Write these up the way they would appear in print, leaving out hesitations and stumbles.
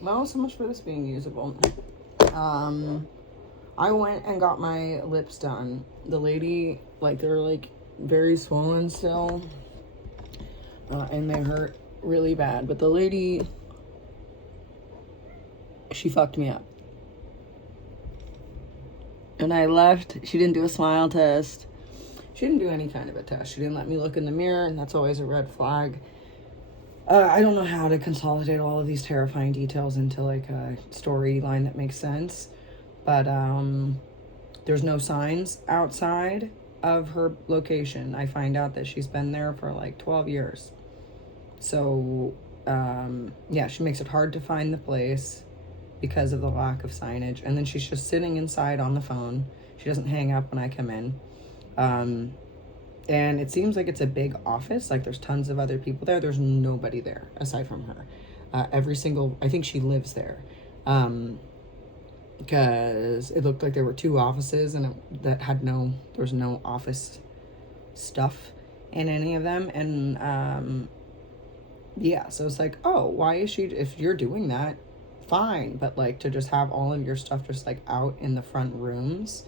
Well, so much for this being usable. I went and got my lips done. The lady, like, they're like very swollen still, and they hurt really bad. But the lady, she fucked me up. And I left. She didn't do a smile test. She didn't do any kind of a test. She didn't let me look in the mirror, and that's always a red flag. I don't know how to consolidate all of these terrifying details into like a storyline that makes sense. But there's no signs outside of her location. I find out that she's been there for like 12 years. So, yeah, she makes it hard to find the place because of the lack of signage. And then she's just sitting inside on the phone. She doesn't hang up when I come in. And it seems like it's a big office. Like there's tons of other people there. There's nobody there aside from her. I think she lives there. Because it looked like there were two offices and there was no office stuff in any of them. And, yeah, so it's like, oh, why is she, if you're doing that, fine. But like to just have all of your stuff just like out in the front rooms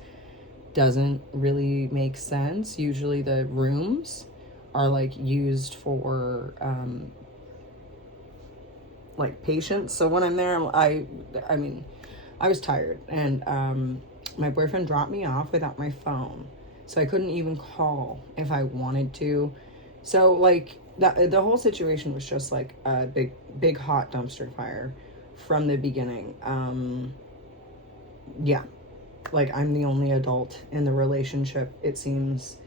doesn't really make sense. Usually the rooms are like used for like patients. So when I'm there, I mean, I was tired, and my boyfriend dropped me off without my phone, so I couldn't even call if I wanted to. So like the whole situation was just like a big hot dumpster fire from the beginning. Yeah. Like, I'm the only adult in the relationship, it seems.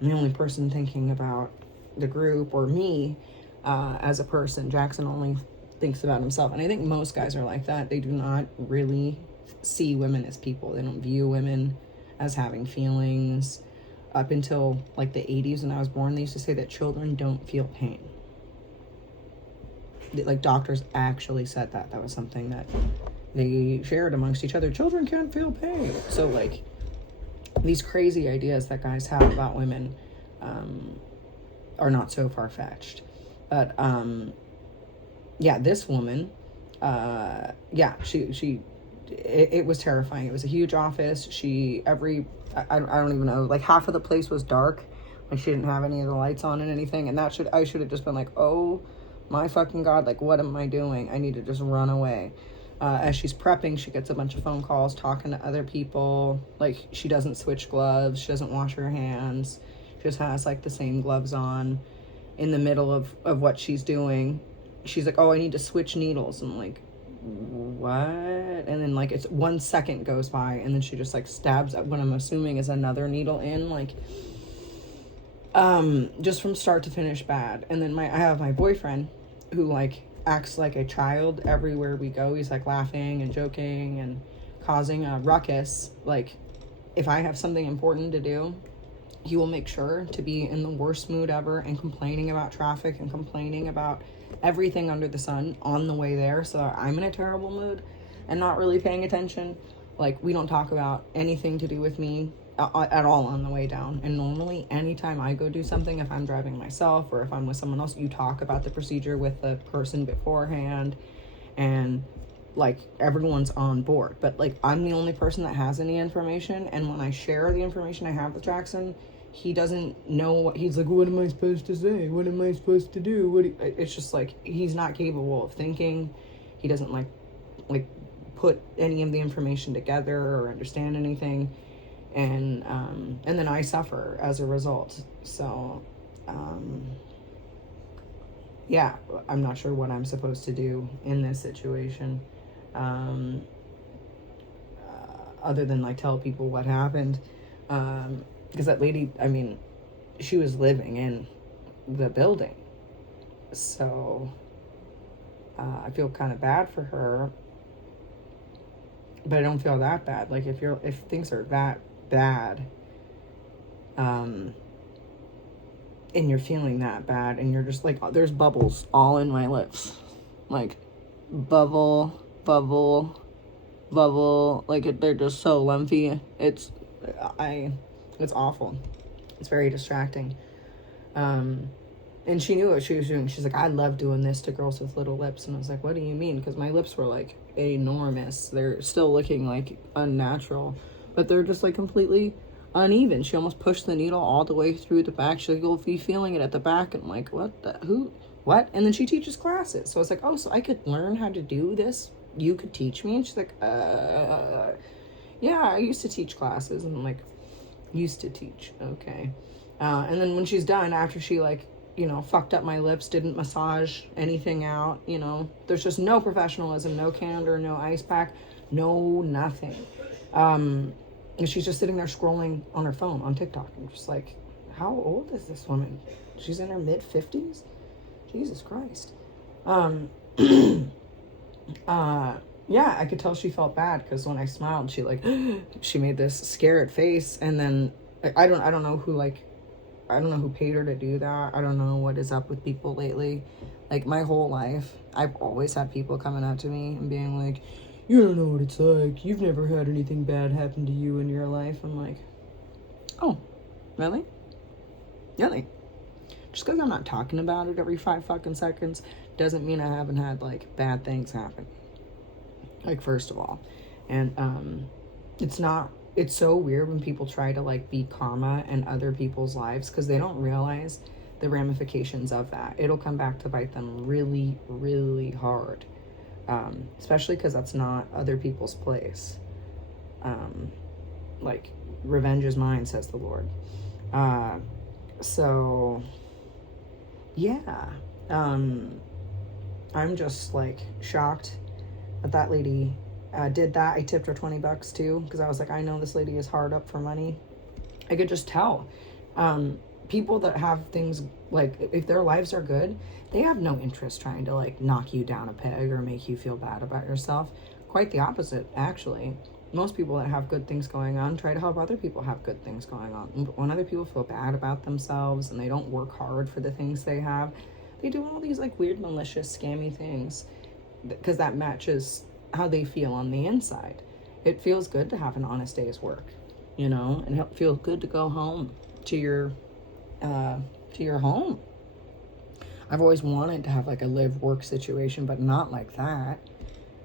I'm the only person thinking about the group or me as a person. Jackson only thinks about himself. And I think most guys are like that. They do not really see women as people. They don't view women as having feelings. Up until, like, the 80s when I was born, they used to say that children don't feel pain. Like, doctors actually said that. That was something that they shared amongst each other. Children can't feel pain. So like these crazy ideas that guys have about women are not so far-fetched. But yeah, this woman, yeah, it was terrifying. It was a huge office. I don't even know, like half of the place was dark. Like she didn't have any of the lights on and anything. And I should have just been like, oh my fucking God, like what am I doing? I need to just run away. As she's prepping, she gets a bunch of phone calls talking to other people. Like, she doesn't switch gloves. She doesn't wash her hands. She just has, like, the same gloves on in the middle of what she's doing. She's like, oh, I need to switch needles. I'm like, what? And then, like, it's 1 second goes by, and then she just, like, stabs at what I'm assuming is another needle in. Like, just from start to finish bad. And then I have my boyfriend who, like, acts like a child everywhere we go. He's like laughing and joking and causing a ruckus. Like if I have something important to do, he will make sure to be in the worst mood ever and complaining about traffic and complaining about everything under the sun on the way there, so I'm in a terrible mood and not really paying attention. Like we don't talk about anything to do with me at all on the way down. And normally anytime I go do something, if I'm driving myself or if I'm with someone else, you talk about the procedure with the person beforehand and like everyone's on board. But like I'm the only person that has any information, and when I share the information I have with Jackson, he doesn't know what he's like. What am I supposed to say? What am I supposed to do? It's just like he's not capable of thinking. He doesn't like put any of the information together or understand anything. And then I suffer as a result. So, yeah, I'm not sure what I'm supposed to do in this situation. Other than like tell people what happened. Because that lady, I mean, she was living in the building. So, I feel kind of bad for her. But I don't feel that bad. Like if things are that bad, and you're feeling that bad, and you're just like, there's bubbles all in my lips, like bubble, like they're just so lumpy. It's awful. It's very distracting. And she knew what she was doing. She's like, I love doing this to girls with little lips. And I was like, what do you mean? Because my lips were like enormous. They're still looking like unnatural, but they're just like completely uneven. She almost pushed the needle all the way through the back. She's like, you'll be feeling it at the back. And I'm like, what? And then she teaches classes. So I was like, oh, so I could learn how to do this? You could teach me? And she's like, yeah, I used to teach classes. And I'm like, used to teach. Okay. And then when she's done, after she like, you know, fucked up my lips, didn't massage anything out, you know, there's just no professionalism, no candor, no ice pack, no nothing. And she's just sitting there scrolling on her phone on TikTok. I'm just like, how old is this woman? She's in her mid-50s? Jesus Christ. Yeah, I could tell she felt bad because when I smiled, she like, she made this scared face. And then I don't know who paid her to do that. I don't know what is up with people lately. Like my whole life, I've always had people coming up to me and being like, you don't know what it's like. You've never had anything bad happen to you in your life. I'm like, oh, really? Really? Just because I'm not talking about it every 5 fucking seconds doesn't mean I haven't had like bad things happen. Like, first of all. And it's so weird when people try to like be karma in other people's lives because they don't realize the ramifications of that. It'll come back to bite them really, really hard. Especially because that's not other people's place. Like, revenge is mine, says the Lord. So, yeah. I'm just like shocked that lady did that. I tipped her $20 too because I was like, I know this lady is hard up for money. I could just tell. People that have things like, if their lives are good, they have no interest trying to like knock you down a peg or make you feel bad about yourself. Quite the opposite, actually. Most people that have good things going on try to help other people have good things going on. When other people feel bad about themselves and they don't work hard for the things they have, they do all these like weird, malicious, scammy things because that matches how they feel on the inside. It feels good to have an honest day's work, you know, and it feels good to go home to your home. I've always wanted to have like a live work situation, but not like that.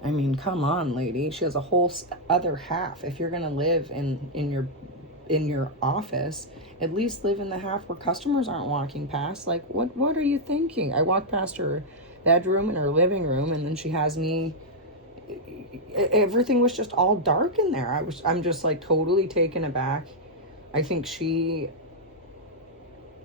I mean, come on, lady. She has a whole other half. If you're gonna live in your office, at least live in the half where customers aren't walking past. Like, what are you thinking? I walked past her bedroom and her living room, and then she has me. Everything was just all dark in there. I'm just like totally taken aback. I think she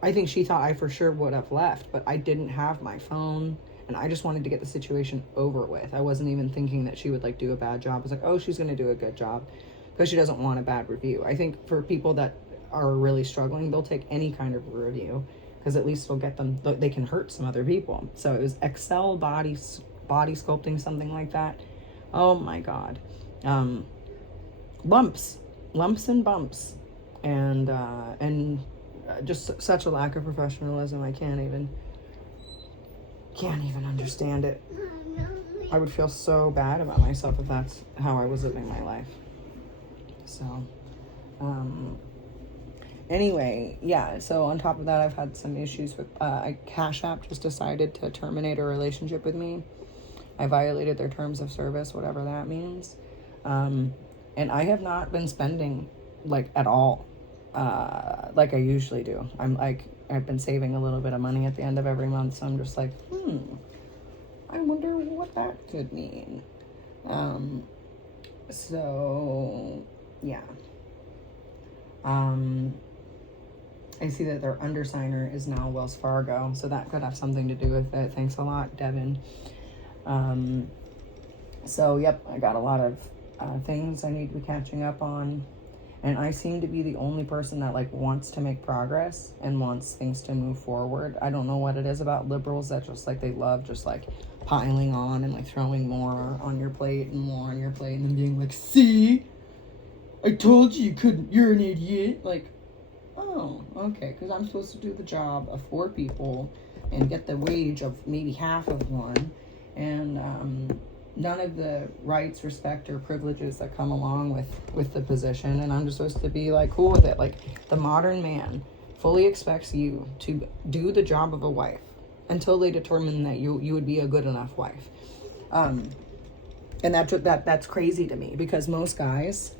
thought I for sure would have left, but I didn't have my phone. And I just wanted to get the situation over with. I wasn't even thinking that she would like do a bad job. I was like, oh, she's going to do a good job because she doesn't want a bad review. I think for people that are really struggling, they'll take any kind of review because at least it'll get them, they can hurt some other people. So it was Excel body sculpting, something like that. Oh my God. Lumps and bumps and just such a lack of professionalism. I can't even understand it. I would feel so bad about myself if that's how I was living my life. So, anyway, yeah, so on top of that, I've had some issues with, Cash App just decided to terminate a relationship with me. I violated their terms of service, whatever that means. And I have not been spending, like, at all, like I usually do. I've been saving a little bit of money at the end of every month, so I'm just like, I wonder what that could mean. So, yeah. I see that their undersigner is now Wells Fargo, so that could have something to do with it. Thanks a lot, Devin. So, yep, I got a lot of things I need to be catching up on. And I seem to be the only person that like wants to make progress and wants things to move forward. I don't know what it is about liberals that just like, they love just like piling on and like throwing more on your plate and more on your plate and then being like, see, I told you couldn't, you're an idiot. Like, oh, okay. Because I'm supposed to do the job of 4 people and get the wage of maybe half of one. And, none of the rights, respect, or privileges that come along with the position, and I'm just supposed to be like cool with it. Like the modern man fully expects you to do the job of a wife until they determine that you would be a good enough wife. And that's crazy to me, because most guys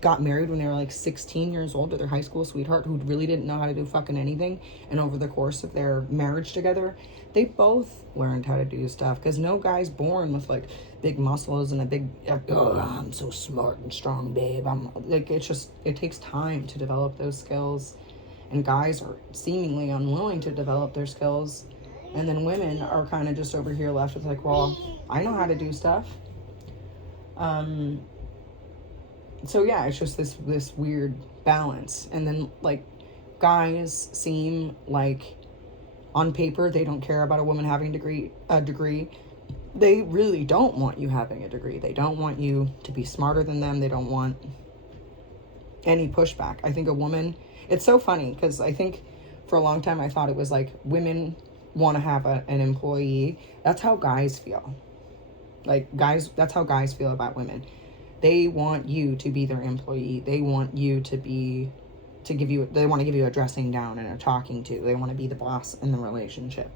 got married when they were like 16 years old to their high school sweetheart who really didn't know how to do fucking anything. And over the course of their marriage together, they both learned how to do stuff, because no guy's born with like big muscles and a big, oh, I'm so smart and strong, babe. I'm like, it takes time to develop those skills, and guys are seemingly unwilling to develop their skills. And then women are kind of just over here left with like, well, I know how to do stuff. So yeah, it's just this weird balance. And then like, guys seem like on paper they don't care about a woman having a degree. They really don't want you having a degree. They don't want you to be smarter than them. They don't want any pushback. I think a woman, it's so funny, because I think for a long time I thought it was like women want to have an employee. That's how guys feel. Like, guys, that's how guys feel about women. They want you to be their employee. They want you they want to give you a dressing down and a talking to. They want to be the boss in the relationship.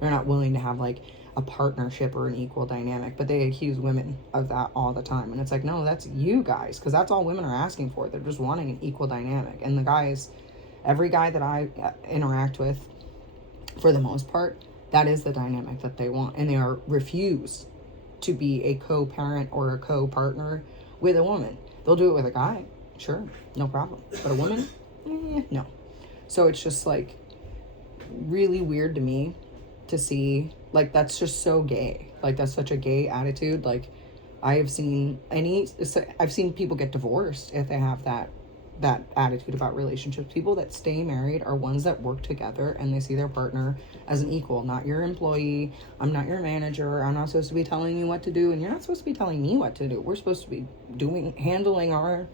They're not willing to have like a partnership or an equal dynamic, but they accuse women of that all the time. And it's like, no, that's you guys, because that's all women are asking for. They're just wanting an equal dynamic. And the guys, every guy that I interact with, for the most part, that is the dynamic that they want. And they refuse to be a co-parent or a co-partner with a woman. They'll do it with a guy, sure, no problem. But a woman, no. So it's just like really weird to me to see, like, that's just so gay. Like, that's such a gay attitude. Like, I've seen people get divorced if they have that attitude about relationships. People that stay married are ones that work together and they see their partner as an equal, not your employee. I'm not your manager. I'm not supposed to be telling you what to do, and you're not supposed to be telling me what to do. We're supposed to be handling our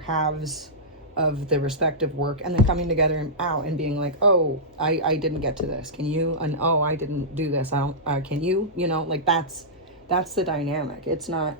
halves of the respective work, and then coming together and out and being like, oh, I didn't get to this. Can you? And oh, I didn't do this. I don't. Can you? Like that's the dynamic. It's not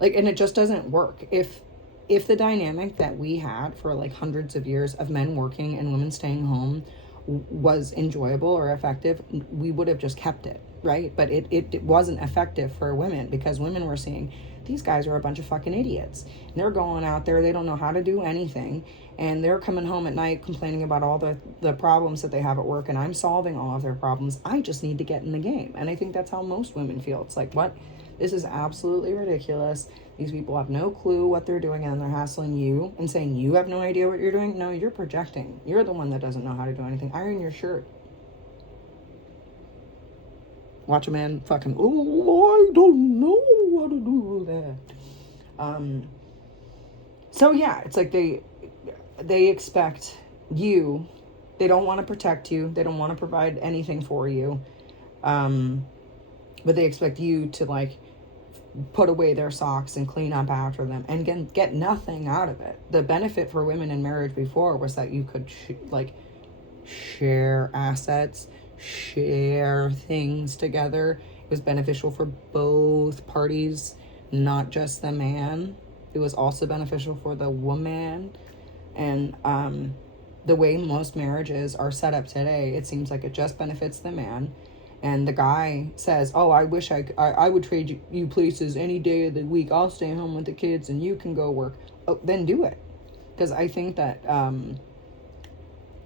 like, and it just doesn't work. If the dynamic that we had for like hundreds of years of men working and women staying home was enjoyable or effective, we would have just kept it, right? But it wasn't effective for women, because women were seeing these guys are a bunch of fucking idiots. And they're going out there, they don't know how to do anything, and they're coming home at night complaining about all the problems that they have at work, and I'm solving all of their problems. I just need to get in the game. And I think that's how most women feel. It's like, what? This is absolutely ridiculous. These people have no clue what they're doing, and they're hassling you and saying you have no idea what you're doing. No, you're projecting. You're the one that doesn't know how to do anything. Iron your shirt. Watch a man fucking, oh, I don't know how to do that. So yeah, it's like they expect you. They don't want to protect you. They don't want to provide anything for you. But they expect you to like put away their socks and clean up after them and get nothing out of it. The benefit for women in marriage before was that you could share assets, share things together. It was beneficial for both parties, not just the man. It was also beneficial for the woman. And the way most marriages are set up today, it seems like it just benefits the man. And the guy says, oh, I wish I would trade you places any day of the week. I'll stay home with the kids and you can go work. Oh, then do it. Because I think that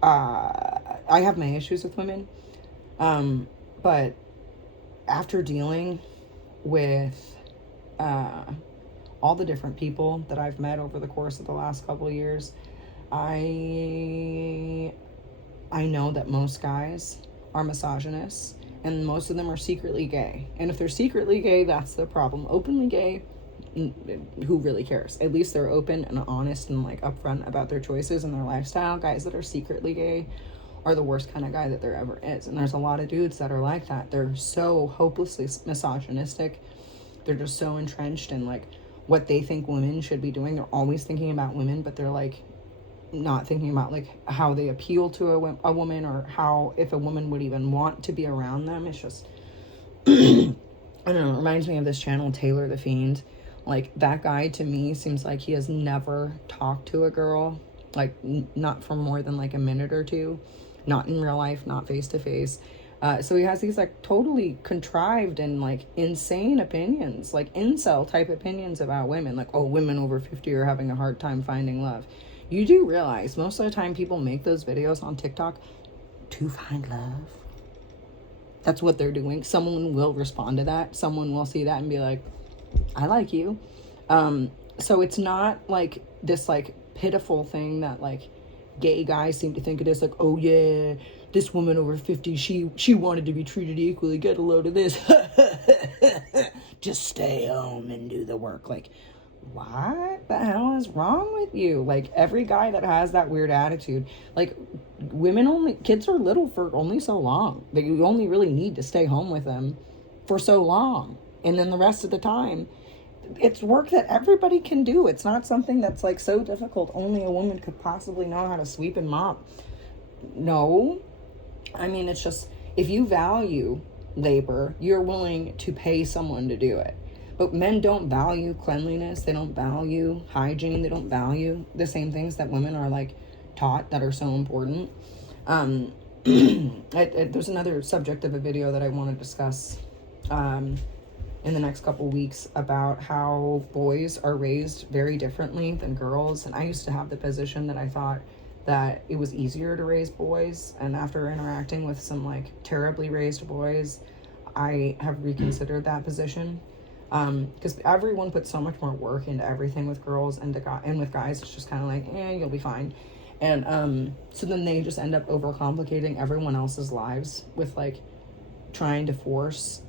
I have my issues with women. But after dealing with all the different people that I've met over the course of the last couple of years, I know that most guys are misogynists. And most of them are secretly gay. And if they're secretly gay, that's the problem. Openly gay, who really cares? At least they're open and honest and like upfront about their choices and their lifestyle. Guys that are secretly gay are the worst kind of guy that there ever is. And there's a lot of dudes that are like that. They're so hopelessly misogynistic. They're just so entrenched in like what they think women should be doing. They're always thinking about women, but they're like not thinking about like how they appeal to a woman, or how, if a woman would even want to be around them. It's just I don't know, it reminds me of this channel, Taylor the Fiend. Like, that guy to me seems like he has never talked to a girl like not for more than like a minute or two, not in real life, not face to face. So he has these like totally contrived and like insane opinions, like incel type opinions about women, like, oh, women over 50 are having a hard time finding love. You do realize most of the time people make those videos on TikTok to find love. That's what they're doing. Someone will respond to that. Someone will see that and be like, I like you. So it's not like this like pitiful thing that like gay guys seem to think it is, like, oh yeah, this woman over 50, she wanted to be treated equally, get a load of this. Just stay home and do the work. Like, what the hell is wrong with you? Like, every guy that has that weird attitude, like, kids are little for only so long. Like, you only really need to stay home with them for so long, and then the rest of the time it's work that everybody can do. It's not something that's like so difficult only a woman could possibly know how to sweep and mop. No, I mean, it's just, if you value labor, you're willing to pay someone to do it. But men don't value cleanliness, they don't value hygiene, they don't value the same things that women are like taught that are so important. There's another subject of a video that I want to discuss in the next couple weeks about how boys are raised very differently than girls. And I used to have the position that I thought that it was easier to raise boys, and after interacting with some like terribly raised boys, I have reconsidered that position, because everyone puts so much more work into everything with girls, and with guys it's just kind of like, you'll be fine. And so then they just end up overcomplicating everyone else's lives with like trying to force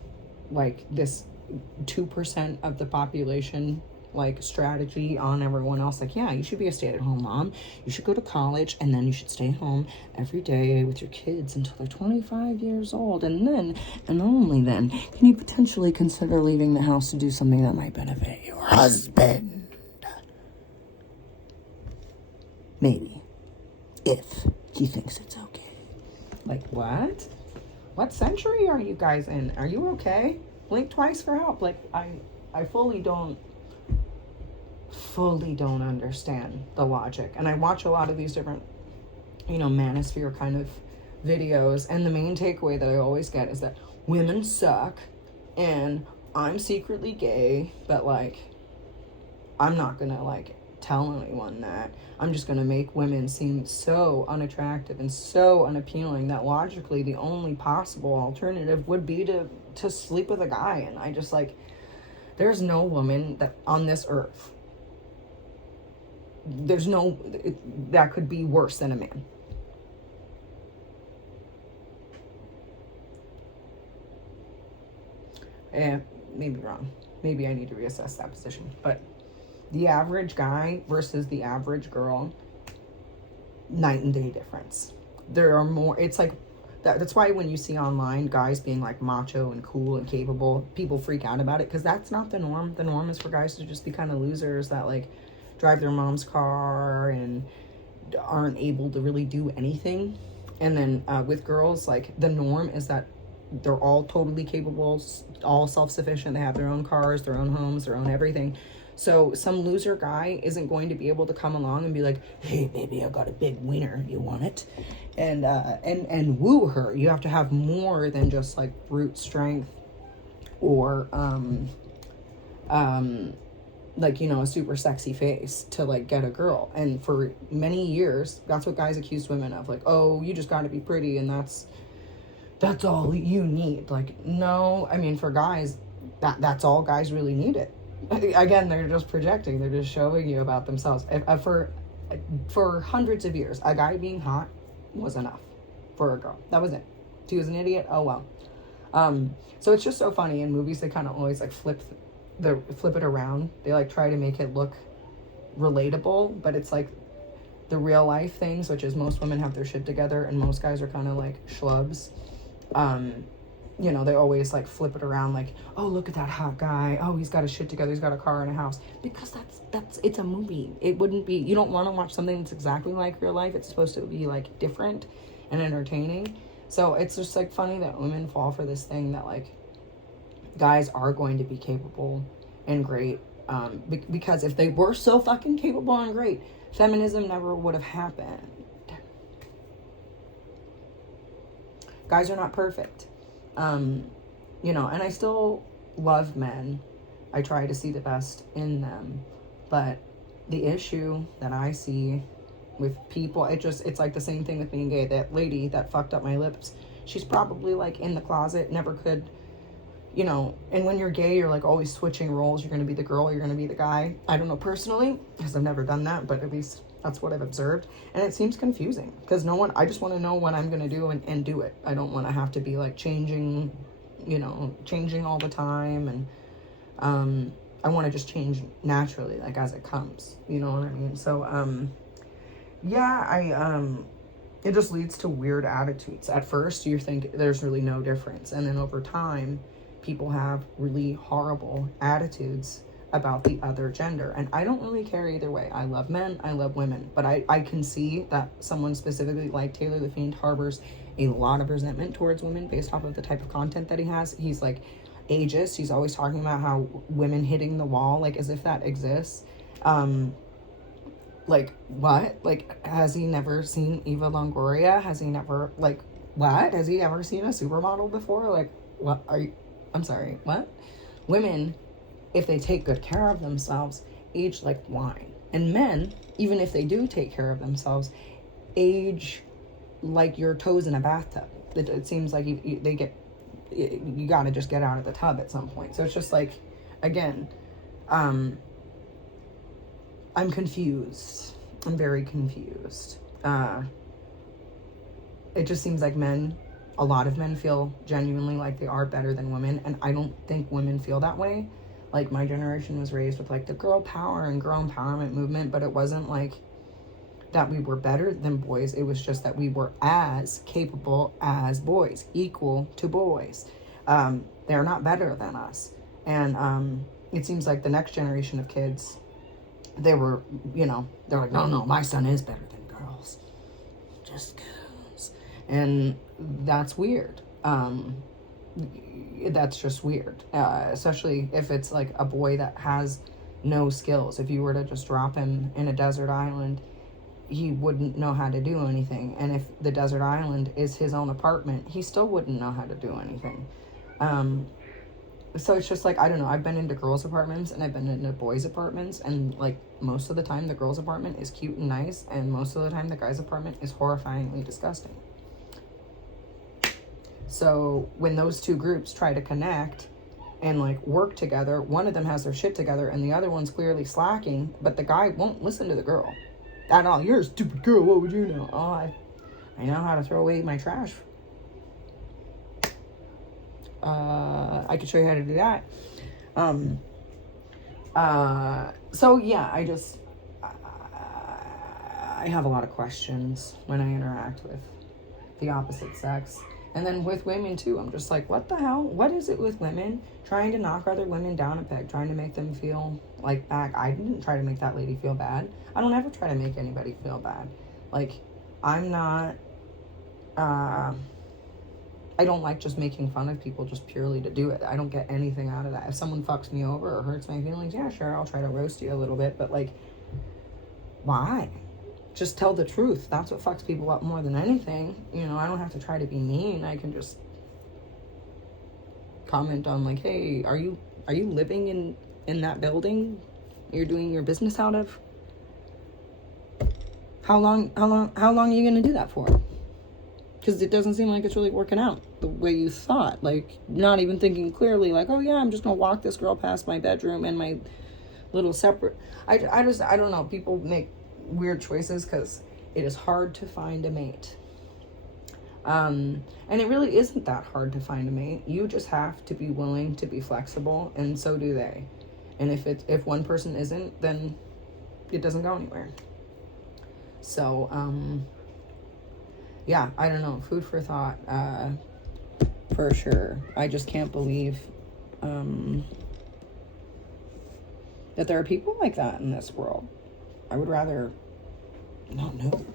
like this 2% of the population like strategy on everyone else. Like, yeah, you should be a stay-at-home mom, you should go to college, and then you should stay home every day with your kids until they're 25 years old, and then, and only then, can you potentially consider leaving the house to do something that might benefit your husband. Maybe, if he thinks it's okay. Like, what century are you guys in? Are you okay? Blink twice for help. Like, I fully don't understand the logic. And I watch a lot of these different, manosphere kind of videos, and the main takeaway that I always get is that women suck, and I'm secretly gay, but like, I'm not gonna like tell anyone that. I'm just gonna make women seem so unattractive and so unappealing that logically the only possible alternative would be to sleep with a guy. And I just like, there's no woman that on this earth, that could be worse than a man. Maybe wrong. Maybe I need to reassess that position. But the average guy versus the average girl, night and day difference. There are more, it's like, that's why when you see online guys being like macho and cool and capable, people freak out about it, because that's not the norm. The norm is for guys to just be kind of losers that like drive their mom's car and aren't able to really do anything. And then with girls, like, the norm is that they're all totally capable, all self-sufficient, they have their own cars, their own homes, their own everything. So some loser guy isn't going to be able to come along and be like, hey baby, I got a big wiener, you want it? And woo her. You have to have more than just like brute strength or like, a super sexy face to like get a girl. And for many years, that's what guys accused women of, like, oh, you just got to be pretty and that's all you need. Like, no, I mean, for guys, that's all guys really need it. Again, they're just projecting, they're just showing you about themselves. For hundreds of years, a guy being hot was enough for a girl. That was it. She was an idiot, oh well. So it's just so funny in movies, they kind of always like flip it around. They like try to make it look relatable, but it's like the real life things, which is most women have their shit together and most guys are kind of like schlubs. They always like flip it around, like, oh, look at that hot guy, oh, he's got his shit together, he's got a car and a house, because it's a movie. It wouldn't be, you don't want to watch something that's exactly like real life. It's supposed to be like different and entertaining. So it's just like funny that women fall for this thing that like guys are going to be capable and great Because if they were so fucking capable and great, feminism never would have happened. Guys are not perfect. You know, and I still love men. I try to see the best in them. But the issue that I see with people, it's like the same thing with being gay. That lady that fucked up my lips, she's probably like in the closet, never could, you know. And when you're gay, you're like always switching roles. You're going to be the girl, you're going to be the guy. I don't know personally, because I've never done that, but at least that's what I've observed. And it seems confusing because I just want to know what I'm going to do and do it. I don't want to have to be like changing all the time. And I want to just change naturally, like as it comes, you know what I mean? So, it just leads to weird attitudes. At first, you think there's really no difference. And then over time, people have really horrible attitudes about the other gender. And I don't really care either way. I love men, I love women. But I can see that someone specifically like Taylor the Fiend harbors a lot of resentment towards women based off of the type of content that he has. He's like ageist. He's always talking about how women hitting the wall, like as if that exists. Like what? Like, has he never seen Eva Longoria? Has he never, like, what? Has he ever seen a supermodel before? Like, what are you? I'm sorry, what? Women, if they take good care of themselves, age like wine. And men, even if they do take care of themselves, age like your toes in a bathtub. It seems like you gotta just get out of the tub at some point. So it's just like, again, I'm confused. I'm very confused. It just seems like a lot of men feel genuinely like they are better than women, and I don't think women feel that way. Like, my generation was raised with like the girl power and girl empowerment movement, but it wasn't like that we were better than boys. It was just that we were as capable as boys, equal to boys. They're not better than us. And it seems like the next generation of kids, they're like, no, my son is better than girls. Just girls. And that's weird. That's just weird. Especially if it's like a boy that has no skills. If you were to just drop him in a desert island, he wouldn't know how to do anything. And if the desert island is his own apartment, he still wouldn't know how to do anything. So it's just like, I don't know. I've been into girls' apartments and I've been into boys' apartments, and like most of the time the girls' apartment is cute and nice, and most of the time the guy's apartment is horrifyingly disgusting. So when those two groups try to connect and like work together, one of them has their shit together and the other one's clearly slacking, but the guy won't listen to the girl at all. You're a stupid girl, what would you know? Oh, I know how to throw away my trash. I could show you how to do that. So yeah, I have a lot of questions when I interact with the opposite sex. And then with women too, I'm just like, what the hell? What is it with women trying to knock other women down a peg, trying to make them feel like bad? I didn't try to make that lady feel bad. I don't ever try to make anybody feel bad. Like, I'm not, I don't like just making fun of people just purely to do it. I don't get anything out of that. If someone fucks me over or hurts my feelings, yeah, sure, I'll try to roast you a little bit, but like, why? Just tell the truth. That's what fucks people up more than anything. You know, I don't have to try to be mean. I can just comment on like, hey, are you living in that building you're doing your business out of? How long are you gonna do that for? Because it doesn't seem like it's really working out the way you thought. Like, not even thinking clearly, like, oh yeah, I'm just gonna walk this girl past my bedroom and my little separate. I don't know. People make weird choices because it is hard to find a mate. And it really isn't that hard to find a mate. You just have to be willing to be flexible, and so do they. And if one person isn't, then it doesn't go anywhere. So, yeah, I don't know. Food for thought, for sure. I just can't believe that there are people like that in this world. I would rather not know.